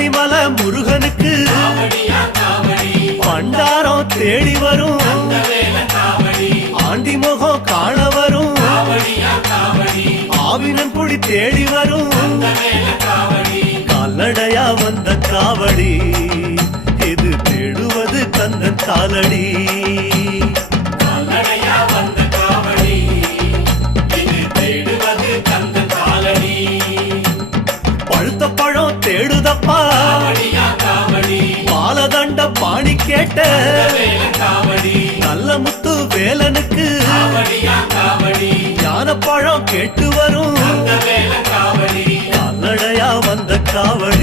பழனிமல முருகனுக்கு பண்டாரம் தேடி வரும் ஆண்டி முகம் காண வரும் ஆவினன் குடி தேடி வரும் கால்நடையா வந்த காவடி இது தேடுவது கந்தன் காலடி பழுத்த பழம் தேடுதப்பா பாலதண்ட பாணி கேட்ட நல்ல முத்து வேலனுக்கு ஞான பழம் கேட்டு வரும் கால்நடையா வந்த காவடி